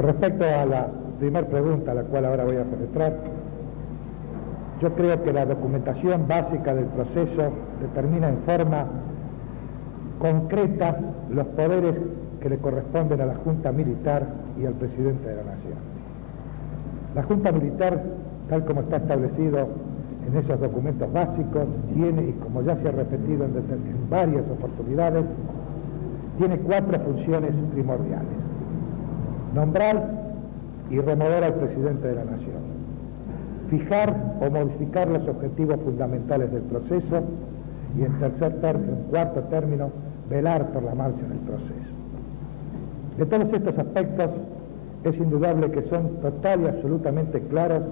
Con respecto a la primera pregunta, a la cual ahora voy a penetrar, yo creo que la documentación básica del proceso determina en forma concreta los poderes que le corresponden a la Junta Militar y al Presidente de la Nación. La Junta Militar, tal como está establecido en esos documentos básicos, tiene, y como ya se ha repetido en varias oportunidades, tiene 4 funciones primordiales: nombrar y remover al Presidente de la Nación, fijar o modificar los objetivos fundamentales del proceso y, en cuarto término, velar por la marcha del proceso. De todos estos aspectos, es indudable que son total y absolutamente claros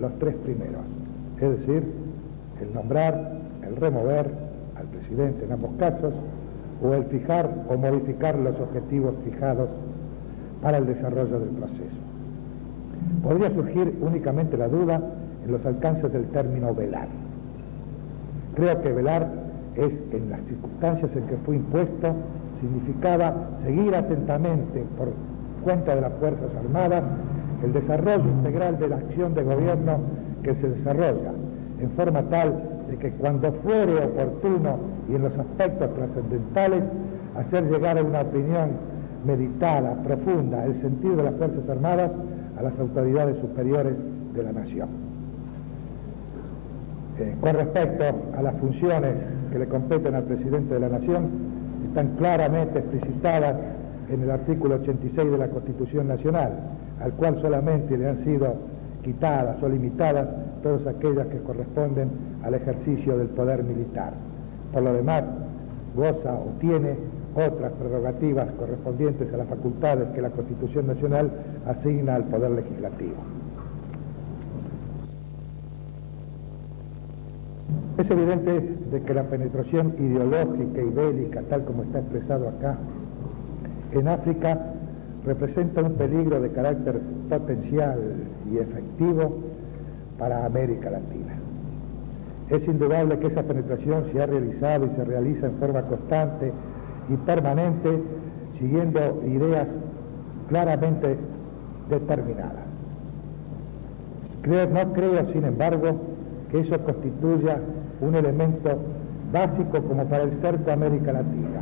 los 3 primeros, es decir, el nombrar, el remover al Presidente en ambos casos, o el fijar o modificar los objetivos fijados para el desarrollo del proceso. Podría surgir únicamente la duda en los alcances del término velar. Creo que velar es, en las circunstancias en que fue impuesto, significaba seguir atentamente por cuenta de las Fuerzas Armadas el desarrollo integral de la acción de gobierno que se desarrolla, en forma tal de que cuando fuere oportuno y en los aspectos trascendentales, hacer llegar a una opinión meditada, profunda, el sentido de las Fuerzas Armadas a las autoridades superiores de la nación. Con respecto a las funciones que le competen al Presidente de la Nación, están claramente explicitadas en el artículo 86 de la Constitución Nacional, al cual solamente le han sido quitadas o limitadas todas aquellas que corresponden al ejercicio del poder militar. Por lo demás, goza o tiene otras prerrogativas correspondientes a las facultades que la Constitución Nacional asigna al Poder Legislativo. Es evidente de que la penetración ideológica y bélica, tal como está expresado acá, en África representa un peligro de carácter potencial y efectivo para América Latina. Es indudable que esa penetración se ha realizado y se realiza en forma constante y permanente, siguiendo ideas claramente determinadas. No creo, sin embargo, que eso constituya un elemento básico como para el cerco a América Latina.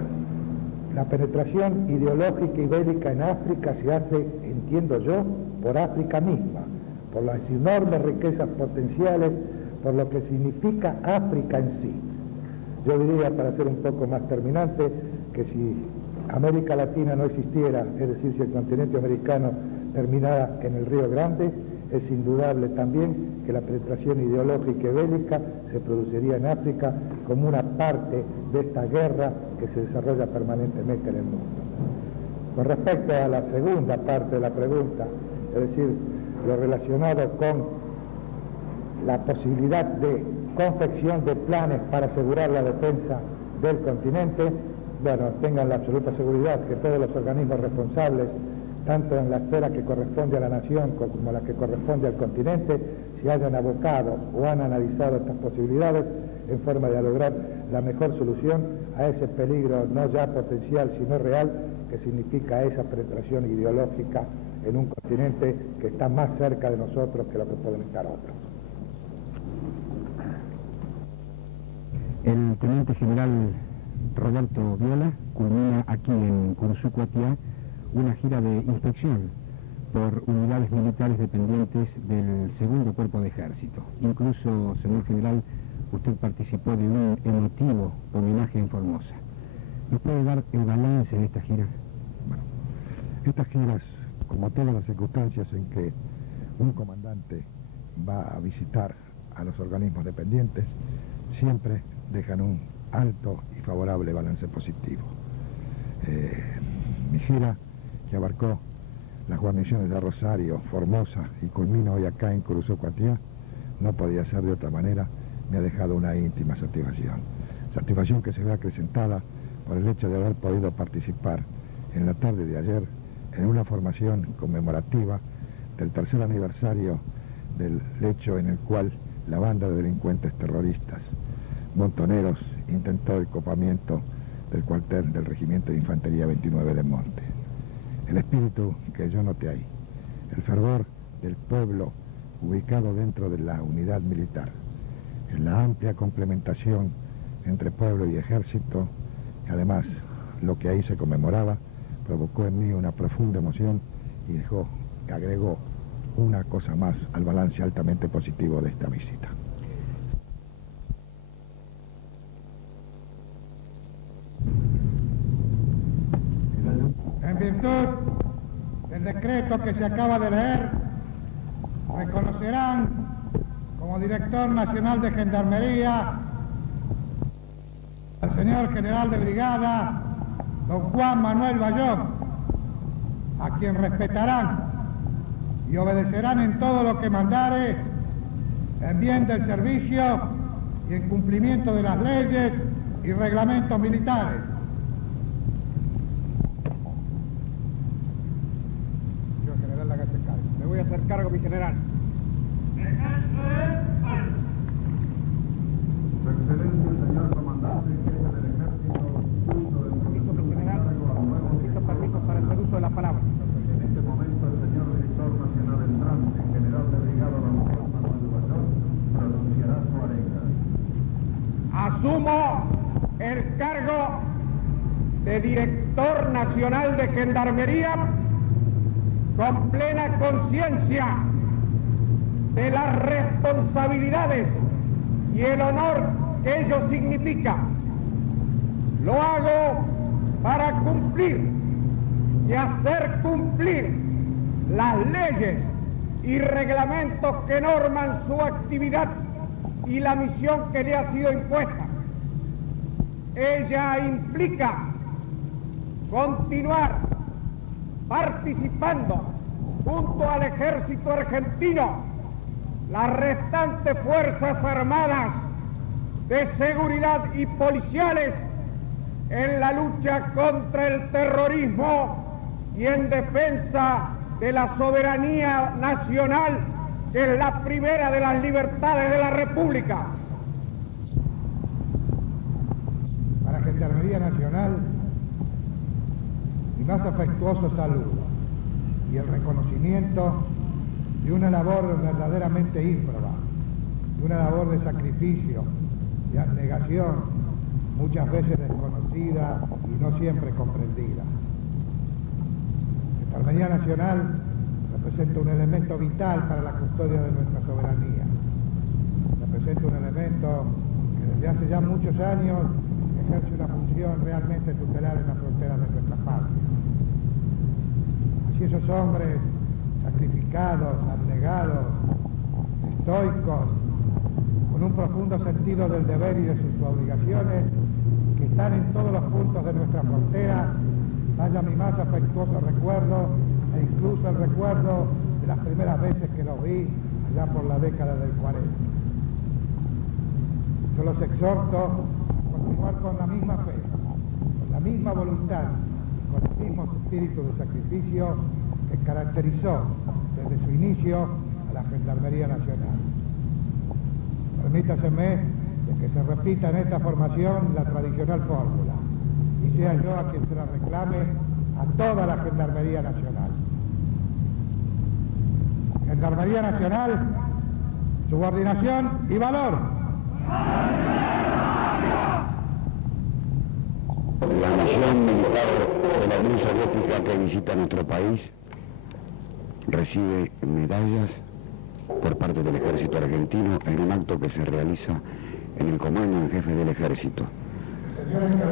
La penetración ideológica y bélica en África se hace, entiendo yo, por África misma, por las enormes riquezas potenciales, por lo que significa África en sí. Yo diría, para ser un poco más terminante, que si América Latina no existiera, es decir, si el continente americano terminara en el Río Grande, es indudable también que la penetración ideológica y bélica se produciría en África como una parte de esta guerra que se desarrolla permanentemente en el mundo. Con respecto a la segunda parte de la pregunta, es decir, lo relacionado con la posibilidad de confección de planes para asegurar la defensa del continente, bueno, tengan la absoluta seguridad que todos los organismos responsables, tanto en la esfera que corresponde a la nación como la que corresponde al continente, se hayan abocado o han analizado estas posibilidades en forma de lograr la mejor solución a ese peligro no ya potencial sino real que significa esa penetración ideológica en un continente que está más cerca de nosotros que lo que pueden estar otros. El teniente general Roberto Viola culmina aquí en Curuzú-Cuatiá una gira de inspección por unidades militares dependientes del segundo cuerpo de ejército. Incluso, señor general, usted participó de un emotivo homenaje en Formosa. ¿Nos puede dar el balance de esta gira? Bueno, estas giras, como todas las circunstancias en que un comandante va a visitar a los organismos dependientes, siempre dejan un alto y favorable balance positivo. Mi gira, que abarcó las guarniciones de Rosario, Formosa y culmina hoy acá en Curuzú-Cuatiá, no podía ser de otra manera, me ha dejado una íntima satisfacción. Satisfacción que se ve acrecentada por el hecho de haber podido participar en la tarde de ayer en una formación conmemorativa del 3er aniversario del hecho en el cual la banda de delincuentes terroristas montoneros intentó el copamiento del cuartel del Regimiento de Infantería 29 de Monte. El espíritu que yo noté ahí, el fervor del pueblo ubicado dentro de la unidad militar, en la amplia complementación entre pueblo y ejército, que además lo que ahí se conmemoraba provocó en mí una profunda emoción y agregó una cosa más al balance altamente positivo de esta visita. En virtud del decreto que se acaba de leer, reconocerán como director nacional de Gendarmería al señor general de brigada, don Juan Manuel Bayón, a quien respetarán y obedecerán en todo lo que mandare, en bien del servicio y en cumplimiento de las leyes y reglamentos militares. Señor general, hágase cargo. Me voy a hacer cargo, mi general. Su excelencia, señor comandante y jefe del ejército, uso del Permiso, mi general. Necesito permiso para hacer uso de la palabra. En este momento, el señor director nacional entrante, general de brigada don Juan Manuel Bayón, pronunciará su arenga. Asumo el cargo de director nacional de Gendarmería con plena conciencia de las responsabilidades y el honor que ello significa. Lo hago para cumplir y hacer cumplir las leyes y reglamentos que norman su actividad y la misión que le ha sido impuesta. Ella implica continuar participando junto al ejército argentino, las restantes fuerzas armadas de seguridad y policiales en la lucha contra el terrorismo y en defensa de la soberanía nacional, que es la primera de las libertades de la República. Para Gendarmería Nacional, mi más afectuoso saludo y el reconocimiento de una labor verdaderamente ímproba, de una labor de sacrificio, de abnegación, muchas veces desconocida y no siempre comprendida. Gendarmería Nacional representa un elemento vital para la custodia de nuestra soberanía. Representa un elemento que desde hace ya muchos años ejerce una función realmente tutelar en las fronteras de nuestra patria. Así esos hombres sacrificados, abnegados, estoicos, con un profundo sentido del deber y de sus obligaciones, que están en todos los puntos de nuestra frontera, vaya mi más afectuoso recuerdo, e incluso el recuerdo de las primeras veces que los vi allá por la década del 40. Yo los exhorto a continuar con la misma fe, con la misma voluntad, con el mismo espíritu de sacrificio que caracterizó desde su inicio a la Gendarmería Nacional. Permítaseme de que se repita en esta formación la tradicional fórmula, y sea yo a quien se la reclame a toda la Gendarmería Nacional. Gendarmería Nacional, subordinación y valor. La misión militar de la Unión Soviética que visita nuestro país recibe medallas por parte del ejército argentino en un acto que se realiza en el comando en jefe del ejército.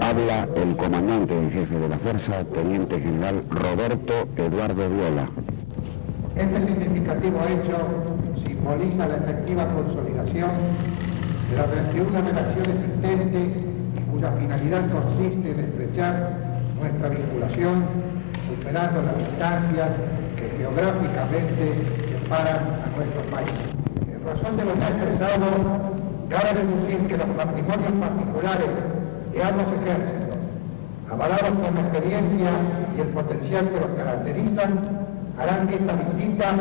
Habla el comandante en jefe de la fuerza, teniente general Roberto Eduardo Viola. Este significativo hecho simboliza la efectiva consolidación de las 21 relaciones existentes y cuya finalidad consiste en estrechar nuestra vinculación, superando las distancias que geográficamente separan a nuestro país. En razón de lo ya expresado, cabe deducir que los patrimonios particulares de ambos ejércitos, avalados por la experiencia y el potencial que los caracterizan, harán que esta visita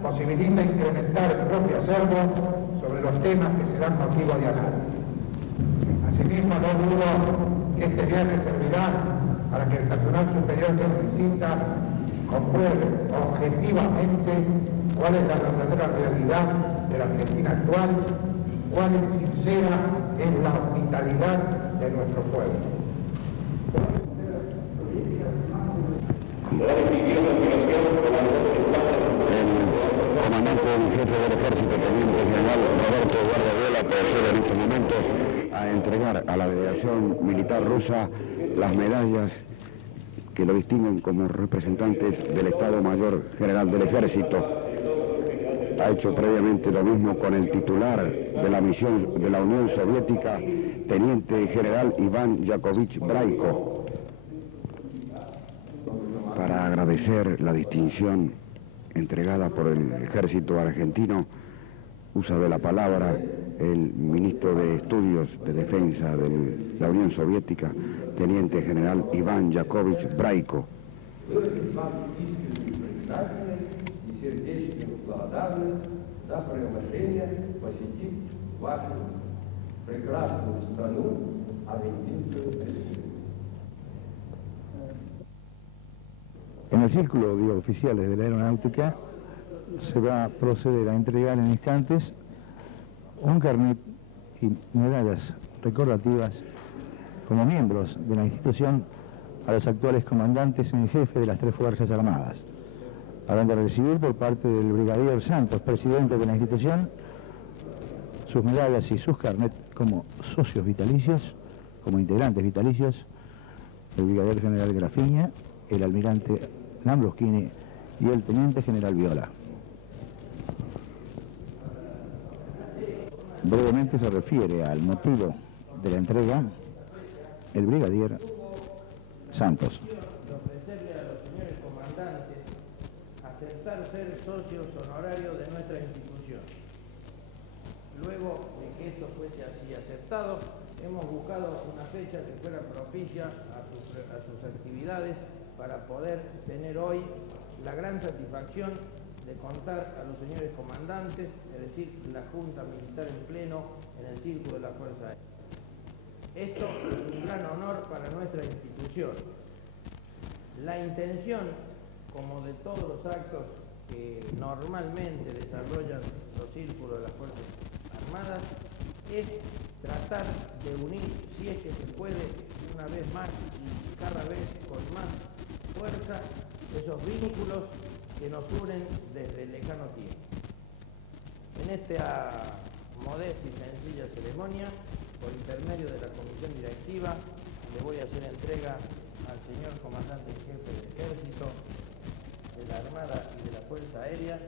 posibilite incrementar el propio acervo sobre los temas que serán motivo de análisis. Asimismo, no dudo que este viaje servirá para que el personal superior que nos visita compruebe objetivamente cuál es la verdadera realidad de la Argentina actual y cuál es sincera es la hospitalidad de nuestro pueblo. El comandante en jefe del ejército, teniente general Roberto Eduardo Viola, procede en estos momentos a entregar a la delegación militar rusa las medallas que lo distinguen como representantes del Estado Mayor General del Ejército. Ha hecho previamente lo mismo con el titular de la misión de la Unión Soviética, teniente general Iván Yakovich Braiko, para agradecer la distinción entregada por el ejército argentino. Usa de la palabra el ministro de Estudios de Defensa de la Unión Soviética, teniente general Iván Yakovich Braiko. En el círculo de oficiales de la aeronáutica se va a proceder a entregar en instantes un carnet y medallas recordativas como miembros de la institución a los actuales comandantes en jefe de las tres Fuerzas Armadas. Habrán de recibir por parte del brigadier Santos, presidente de la institución, sus medallas y sus carnets como socios vitalicios, como integrantes vitalicios, el brigadier general Grafiña, el almirante Lambruschini y el teniente general Viola. Brevemente se refiere al motivo de la entrega el brigadier Santos. Ofrecerle a los señores comandantes aceptar ser socios honorarios de nuestra institución. Luego de que esto fuese así aceptado, hemos buscado una fecha que fuera propicia a sus actividades para poder tener hoy la gran satisfacción de contar a los señores comandantes, es decir, la Junta Militar en pleno en el Círculo de la Fuerza Aérea. Esto es un gran honor para nuestra institución. La intención, como de todos los actos que normalmente desarrollan los círculos de las Fuerzas Armadas, es tratar de unir, si es que se puede, una vez más y cada vez con más fuerza, esos vínculos que nos unen desde el lejano tiempo. En esta modesta y sencilla ceremonia, por intermedio de la comisión directiva, le voy a hacer entrega al señor comandante en jefe del Ejército, de la Armada y de la Fuerza Aérea,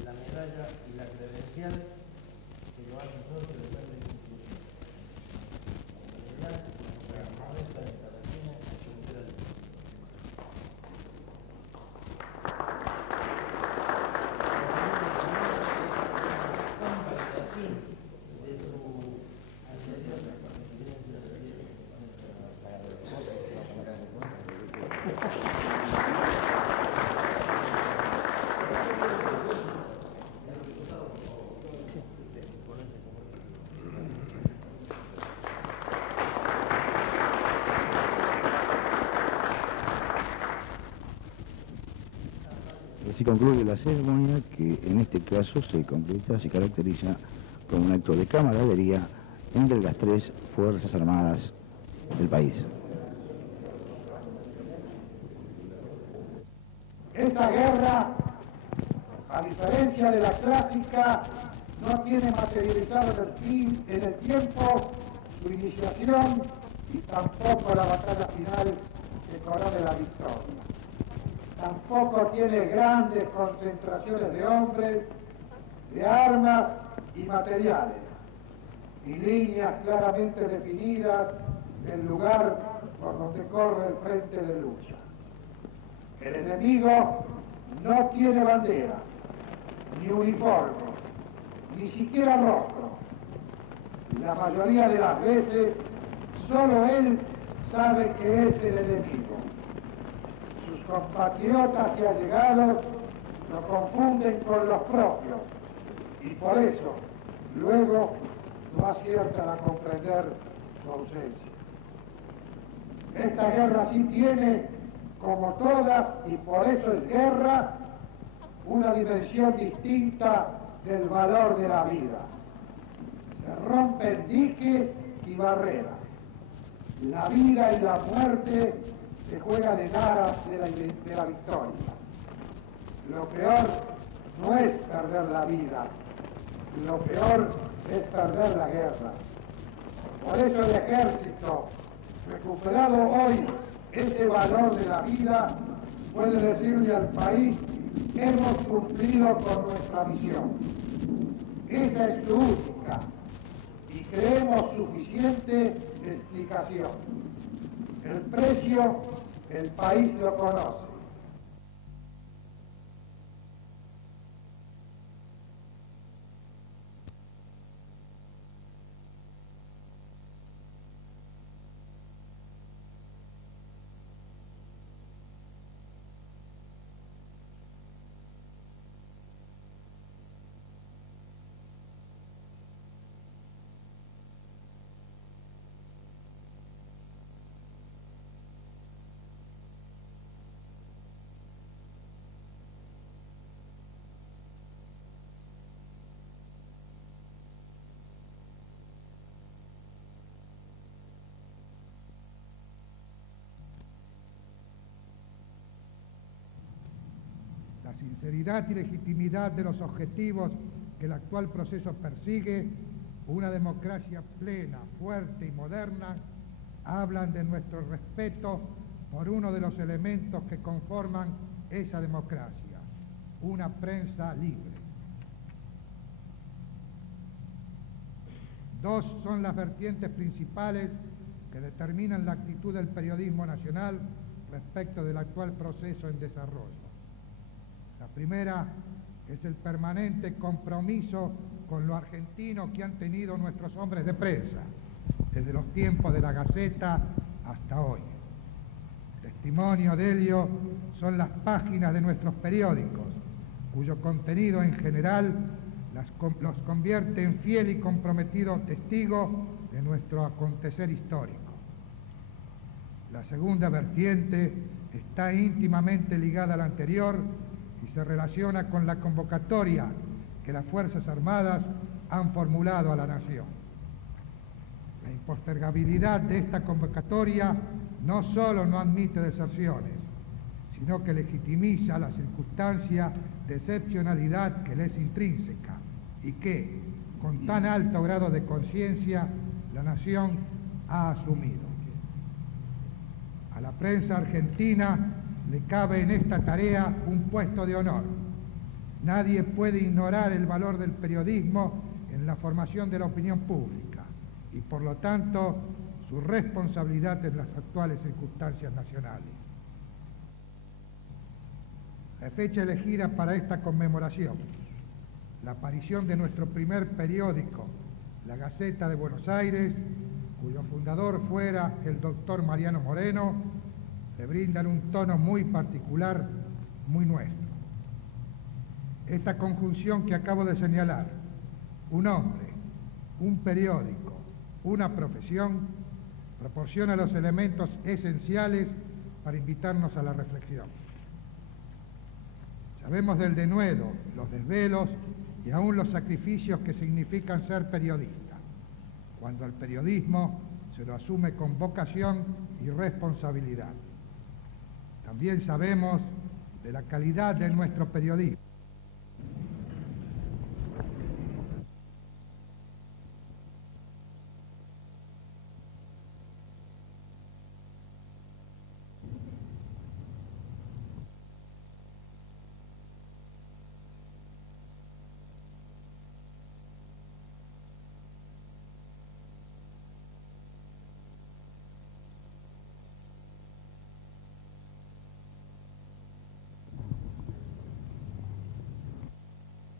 la medalla y la credencial que lo hacen socio de nuestra institución. La modesta instalación en frontera del mundo. Así concluye la ceremonia, que en este caso se caracteriza como un acto de camaradería entre las tres Fuerzas Armadas del país. Esta guerra, a diferencia de la clásica, no tiene materializado en el tiempo su iniciación y tampoco la batalla final que corone la victoria. Tampoco tiene grandes concentraciones de hombres, de armas y materiales, y líneas claramente definidas del lugar por donde corre el frente de lucha. El enemigo no tiene bandera, ni uniforme, ni siquiera rostro. La mayoría de las veces, solo él sabe que es el enemigo. Sus compatriotas y allegados lo confunden con los propios, y por eso luego no aciertan a comprender su ausencia. Esta guerra sí tiene como todas, y por eso es guerra, una dimensión distinta del valor de la vida. Se rompen diques y barreras. La vida y la muerte se juegan en aras de la victoria. Lo peor no es perder la vida, lo peor es perder la guerra. Por eso el ejército, recuperado hoy ese valor de la vida, puede decirle al país: hemos cumplido con nuestra misión. Esa es su única y creemos suficiente explicación. El precio, el país lo conoce. La sinceridad y legitimidad de los objetivos que el actual proceso persigue, una democracia plena, fuerte y moderna, hablan de nuestro respeto por uno de los elementos que conforman esa democracia, una prensa libre. Dos son las vertientes principales que determinan la actitud del periodismo nacional respecto del actual proceso en desarrollo. La primera es el permanente compromiso con lo argentino que han tenido nuestros hombres de prensa, desde los tiempos de la Gaceta hasta hoy. Testimonio de ello son las páginas de nuestros periódicos, cuyo contenido en general los convierte en fiel y comprometido testigos de nuestro acontecer histórico. La segunda vertiente está íntimamente ligada a la anterior y se relaciona con la convocatoria que las Fuerzas Armadas han formulado a la Nación. La impostergabilidad de esta convocatoria no solo no admite deserciones, sino que legitimiza la circunstancia de excepcionalidad que le es intrínseca y que, con tan alto grado de conciencia, la Nación ha asumido. A la prensa argentina le cabe en esta tarea un puesto de honor. Nadie puede ignorar el valor del periodismo en la formación de la opinión pública y, por lo tanto, su responsabilidad en las actuales circunstancias nacionales. La fecha elegida para esta conmemoración, la aparición de nuestro primer periódico, La Gaceta de Buenos Aires, cuyo fundador fuera el doctor Mariano Moreno, le brindan un tono muy particular, muy nuestro. Esta conjunción que acabo de señalar, un hombre, un periódico, una profesión, proporciona los elementos esenciales para invitarnos a la reflexión. Sabemos del denuedo, los desvelos y aún los sacrificios que significan ser periodista, cuando el periodismo se lo asume con vocación y responsabilidad. También sabemos de la calidad de nuestro periodismo.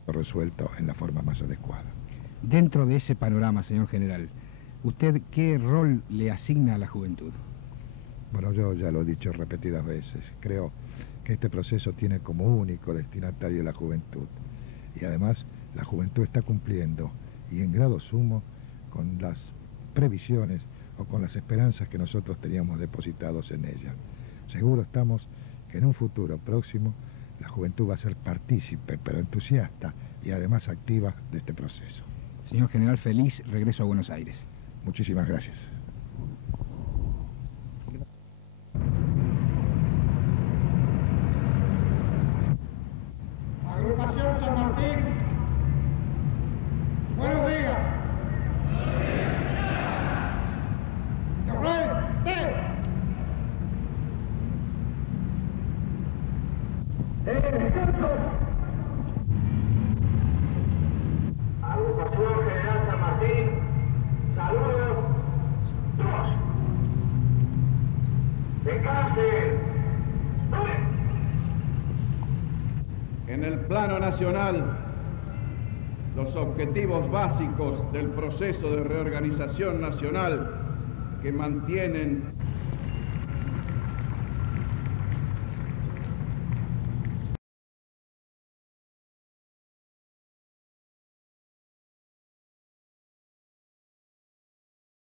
Resuelto en la forma más adecuada. Dentro de ese panorama, señor general, ¿usted qué rol le asigna a la juventud? Bueno, yo ya lo he dicho repetidas veces. Creo que este proceso tiene como único destinatario la juventud. Y además, la juventud está cumpliendo, y en grado sumo, con las previsiones o con las esperanzas que nosotros teníamos depositados en ella. Seguro estamos que en un futuro próximo la juventud va a ser partícipe, pero entusiasta y además activa de este proceso. Señor General, feliz regreso a Buenos Aires. Muchísimas gracias. Agrupación San Martín, buenos días. Agrupación General San Martín, saludos, dos. Descansen. En el plano nacional, los objetivos básicos del proceso de reorganización nacional que mantienen